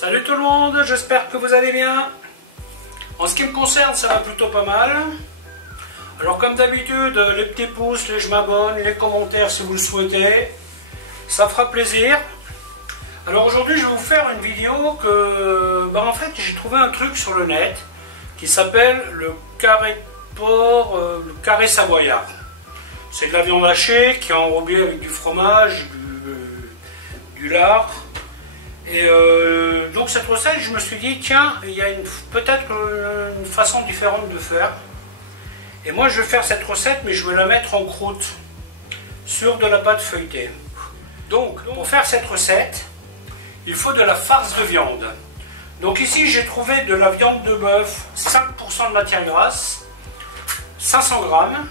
Salut tout le monde, j'espère que vous allez bien. En ce qui me concerne, ça va plutôt pas mal. Alors comme d'habitude, les petits pouces, les je m'abonne, les commentaires si vous le souhaitez, ça fera plaisir. Alors aujourd'hui, je vais vous faire une vidéo que, en fait, j'ai trouvé un truc sur le net qui s'appelle le carré de porc, le carré savoyard. C'est de la viande hachée qui est enrobée avec du fromage, du lard. Et donc cette recette, je me suis dit, tiens, il y a peut-être une façon différente de faire. Et moi, je vais faire cette recette, mais je vais la mettre en croûte sur de la pâte feuilletée. Donc, pour faire cette recette, il faut de la farce de viande. Donc ici, j'ai trouvé de la viande de bœuf, 5% de matière grasse, 500 grammes.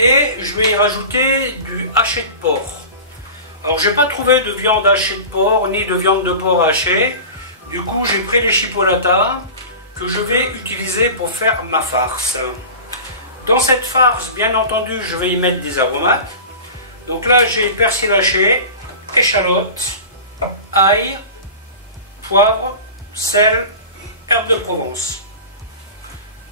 Et je vais y rajouter du haché de porc. Alors j'ai pas trouvé de viande hachée de porc ni de viande de porc hachée. Du coup j'ai pris les chipolatas que je vais utiliser pour faire ma farce. Dans cette farce, bien entendu, je vais y mettre des aromates. Donc là j'ai persil haché, échalote, ail, poivre, sel, herbes de Provence.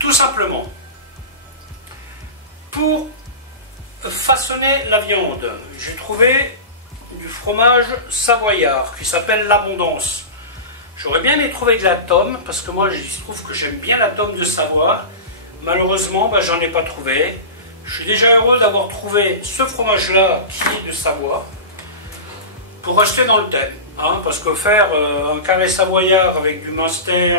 Tout simplement. Pour façonner la viande, j'ai trouvé du fromage savoyard qui s'appelle l'Abondance. J'aurais bien aimé trouver de la tome parce que moi il se trouve que j'aime bien la tome de Savoie. Malheureusement j'en ai pas trouvé. Je suis déjà heureux d'avoir trouvé ce fromage là qui est de Savoie pour acheter dans le thème, parce que faire un carré savoyard avec du Munster,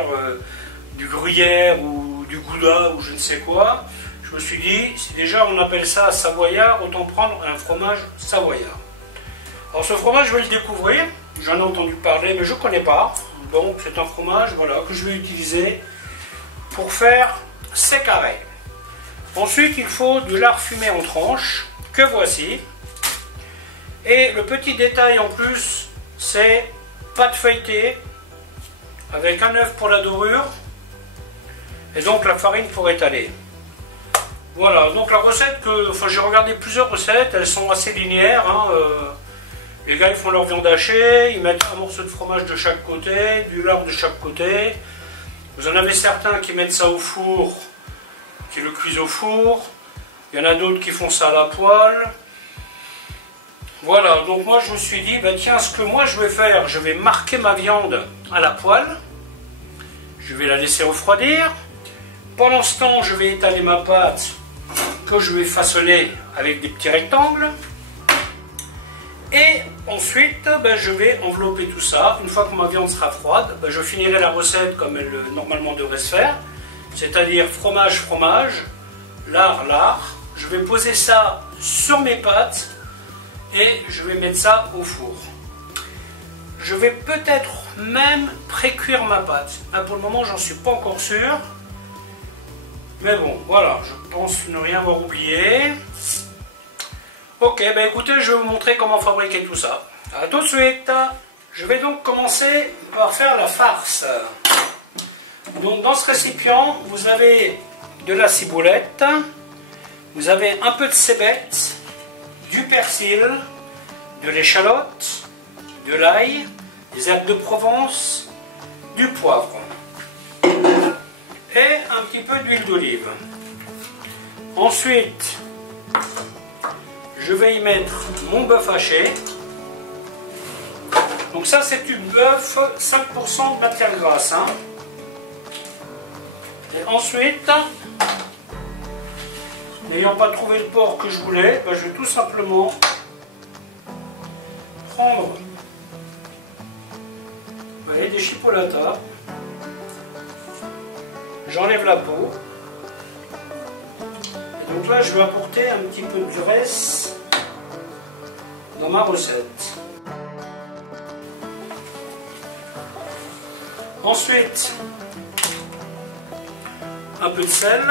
du gruyère ou du gouda ou je ne sais quoi, je me suis dit, si déjà on appelle ça savoyard, autant prendre un fromage savoyard. Alors ce fromage, je vais le découvrir, j'en ai entendu parler, mais je ne connais pas. Donc c'est un fromage que je vais utiliser pour faire ces carrés. Ensuite, il faut du lard fumé en tranches, que voici. Et le petit détail en plus, c'est pâte feuilletée, avec un œuf pour la dorure, et donc la farine pour étaler. Voilà, donc la recette j'ai regardé plusieurs recettes, elles sont assez linéaires. Les gars, ils font leur viande hachée, ils mettent un morceau de fromage de chaque côté, du lard de chaque côté. Vous en avez certains qui mettent ça au four, qui le cuisent au four. Il y en a d'autres qui font ça à la poêle. Voilà, donc moi je me suis dit, tiens, ce que moi je vais faire, je vais marquer ma viande à la poêle. Je vais la laisser refroidir. Pendant ce temps, je vais étaler ma pâte que je vais façonner avec des petits rectangles. Et ensuite, je vais envelopper tout ça. Une fois que ma viande sera froide, je finirai la recette comme elle normalement devrait se faire. C'est-à-dire fromage, fromage, lard, lard. Je vais poser ça sur mes pâtes et je vais mettre ça au four. Je vais peut-être même pré-cuire ma pâte. Pour le moment, j'en suis pas encore sûr. Mais bon, voilà, je pense ne rien avoir oublié. Ok, écoutez, je vais vous montrer comment fabriquer tout ça. A tout de suite. Je vais donc commencer par faire la farce. Donc dans ce récipient, vous avez de la ciboulette, vous avez un peu de cébette, du persil, de l'échalote, de l'ail, des herbes de Provence, du poivre et un petit peu d'huile d'olive. Ensuite, je vais y mettre mon bœuf haché. Donc ça c'est du bœuf 5% de matière grasse. Et ensuite, n'ayant pas trouvé le porc que je voulais, je vais tout simplement prendre des chipolatas. J'enlève la peau. Et donc là, je vais apporter un petit peu de graisse dans ma recette. Ensuite, un peu de sel.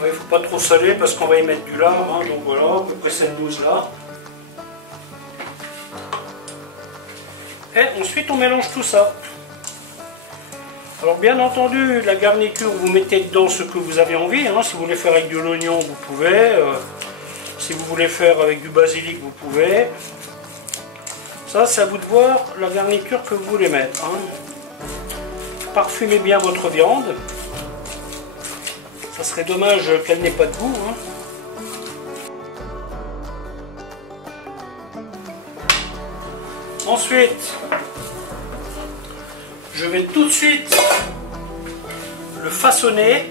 Il ne faut pas trop saler parce qu'on va y mettre du lard. Donc voilà, à peu près cette dose-là. Et ensuite, on mélange tout ça. Alors bien entendu, la garniture, vous mettez dedans ce que vous avez envie. Si vous voulez faire avec de l'oignon, vous pouvez. Si vous voulez faire avec du basilic, vous pouvez. Ça, c'est à vous de voir la garniture que vous voulez mettre. Hein. Parfumez bien votre viande. Ça serait dommage qu'elle n'ait pas de goût. Hein. Ensuite, je vais tout de suite le façonner.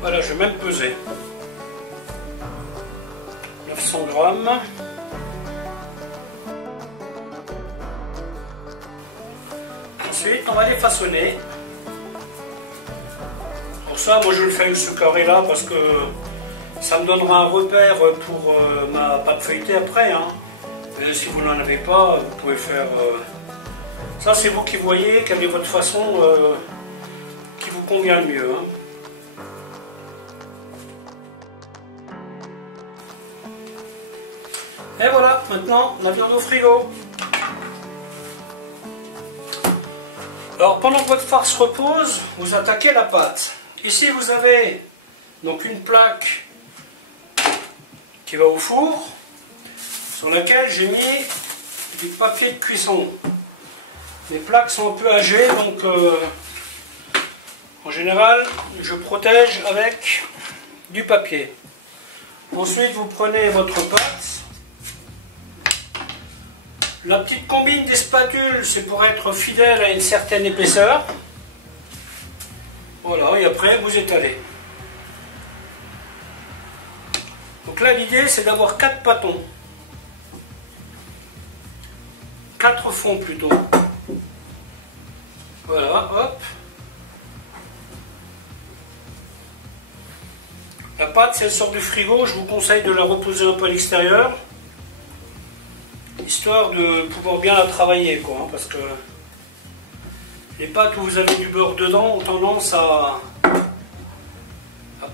Voilà, je vais même peser. 900 grammes. Ensuite, on va les façonner. Pour ça, moi je le fais avec ce carré-là parce que ça me donnera un repère pour ma pâte feuilletée après. Hein. Et si vous n'en avez pas, vous pouvez faire... Ça, c'est vous qui voyez quelle est votre façon qui vous convient le mieux. Hein. Et voilà, maintenant la viande au frigo. Alors pendant que votre farce repose, vous attaquez la pâte. Ici vous avez donc une plaque qui va au four, sur laquelle j'ai mis du papier de cuisson. Les plaques sont un peu âgées, donc en général je protège avec du papier. Ensuite vous prenez votre pâte. La petite combine des spatules, c'est pour être fidèle à une certaine épaisseur. Voilà, et après vous étalez. Donc là l'idée c'est d'avoir 4 pâtons. 4 fonds plutôt. Voilà, hop. La pâte, si elle sort du frigo, je vous conseille de la reposer un peu à l'extérieur. Histoire de pouvoir bien la travailler, quoi, hein, parce que les pâtes où vous avez du beurre dedans ont tendance à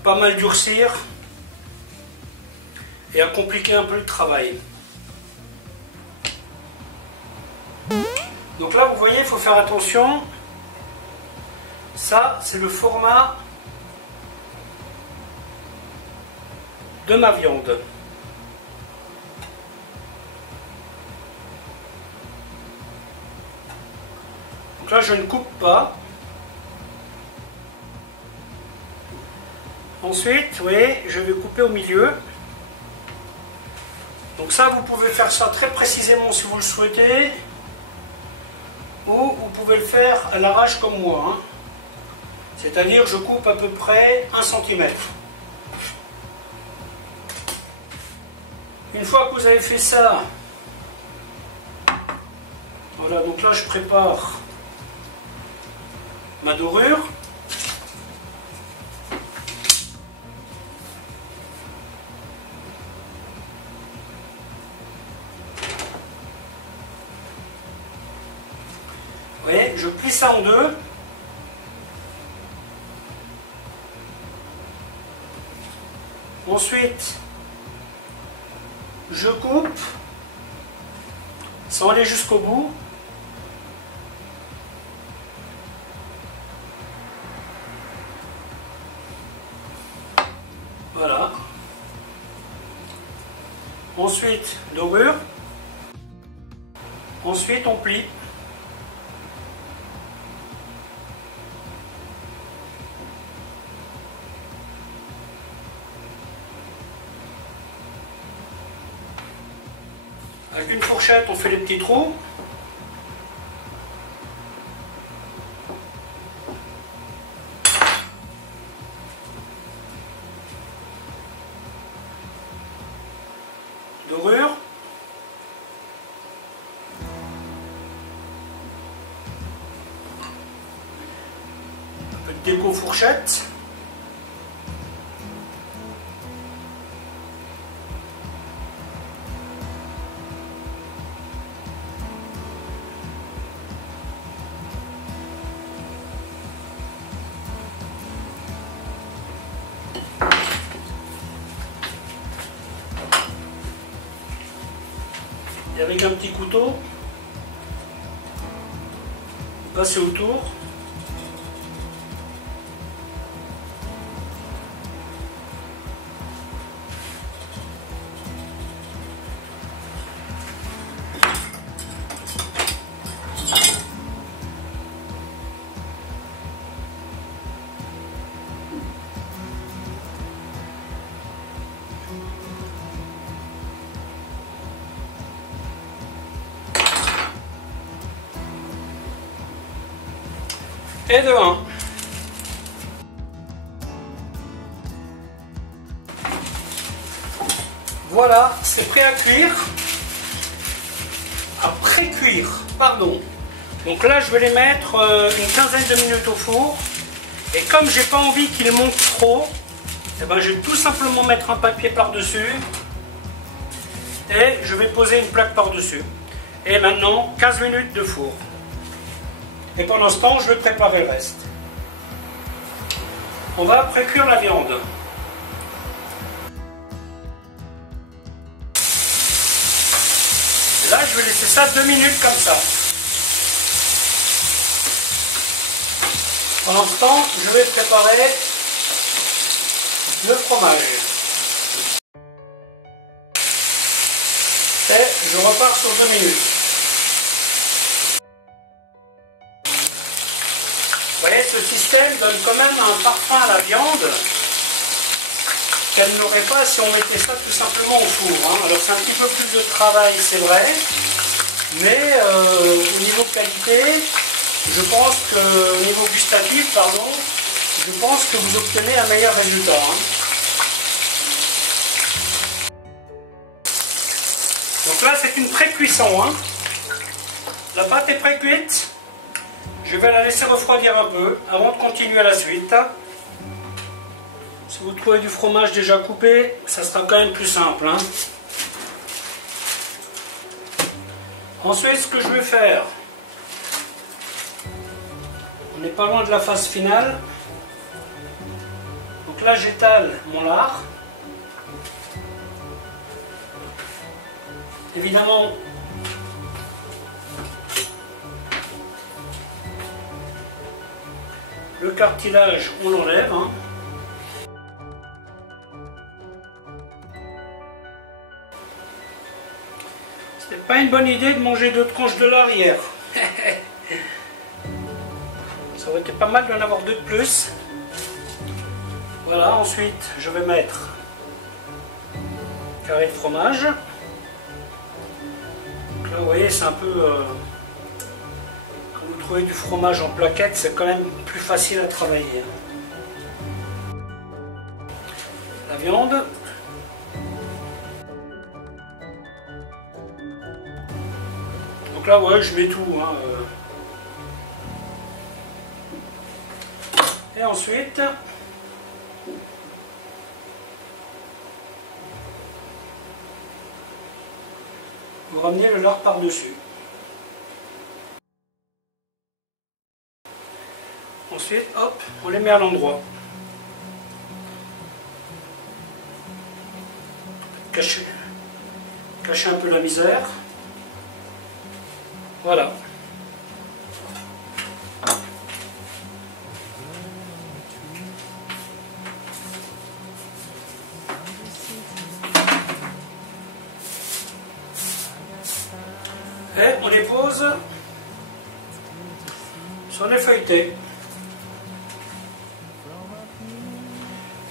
pas mal durcir et à compliquer un peu le travail. Donc là, vous voyez, il faut faire attention. Ça, c'est le format de ma viande. Donc là, je ne coupe pas. Ensuite, vous voyez, je vais couper au milieu. Donc ça, vous pouvez faire ça très précisément si vous le souhaitez. Ou vous pouvez le faire à l'arrache comme moi. Hein. C'est-à-dire, je coupe à peu près 1 cm. Une fois que vous avez fait ça, voilà, donc là, je prépare ma dorure. Vous voyez, je plie ça en deux. Ensuite, je coupe sans aller jusqu'au bout. Voilà. Ensuite, dorure. Ensuite, on plie. Avec une fourchette, on fait les petits trous. Dorure. Un peu de déco fourchette. Et avec un petit couteau, passer autour. Et de 1. Voilà, c'est prêt à cuire. À pré-cuire, pardon. Donc là, je vais les mettre une quinzaine de minutes au four. Et comme j'ai pas envie qu'ils montent trop, eh ben, je vais tout simplement mettre un papier par-dessus. Et je vais poser une plaque par-dessus. Et maintenant, 15 minutes de four. Et pendant ce temps, je vais préparer le reste. On va pré-cuire la viande. Là, je vais laisser ça 2 minutes comme ça. Pendant ce temps, je vais préparer le fromage. Et je repars sur 2 minutes. Vous voyez, ce système donne quand même un parfum à la viande qu'elle n'aurait pas si on mettait ça tout simplement au four. Hein. Alors c'est un petit peu plus de travail, c'est vrai, mais au niveau qualité, je pense que, au niveau gustatif, pardon, je pense que vous obtenez un meilleur résultat. Hein. Donc là, c'est une pré-cuisson. Hein. La pâte est pré-cuite. Je vais la laisser refroidir un peu avant de continuer à la suite. Si vous trouvez du fromage déjà coupé, ça sera quand même plus simple. Hein. Ensuite, ce que je vais faire, on n'est pas loin de la phase finale. Donc là, j'étale mon lard. Évidemment, le cartilage, on l'enlève. Hein. C'était pas une bonne idée de manger 2 tranches de lard hier. Ça aurait été pas mal d'en avoir 2 de plus. Voilà, ensuite je vais mettre carré de fromage. Donc là, vous voyez, c'est un peu... quand vous trouvez du fromage en plaquette, c'est quand même plus facile à travailler. La viande. Donc là, ouais, je mets tout. Hein, Et ensuite, vous ramenez le lard par-dessus. Ensuite, hop, on les met à l'endroit. Cacher un peu la misère. Voilà. Et on les pose sur les feuilletés.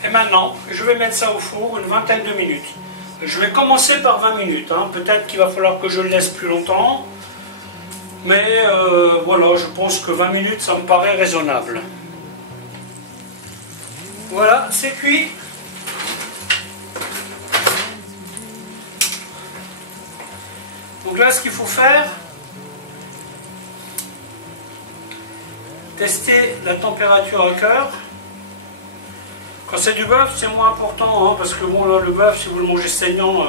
Et maintenant, je vais mettre ça au four une vingtaine de minutes. Je vais commencer par 20 minutes. Hein. Peut-être qu'il va falloir que je le laisse plus longtemps. Mais voilà, je pense que 20 minutes, ça me paraît raisonnable. Voilà, c'est cuit. Donc là, ce qu'il faut faire, tester la température à cœur. Quand c'est du bœuf, c'est moins important, hein, parce que bon, là, le bœuf, si vous le mangez saignant,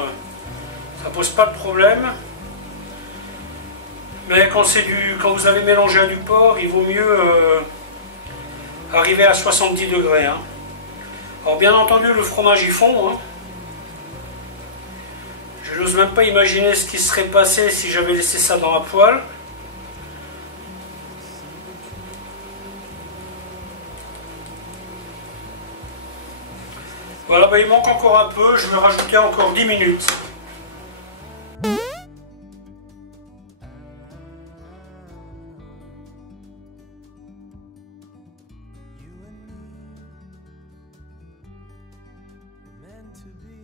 ça pose pas de problème. Mais quand vous avez mélangé à du porc, il vaut mieux arriver à 70 degrés. Hein. Alors bien entendu, le fromage y fond. Hein. Je n'ose même pas imaginer ce qui serait passé si j'avais laissé ça dans la poêle. Voilà, bah, il manque encore un peu, je vais rajouter encore 10 minutes. To be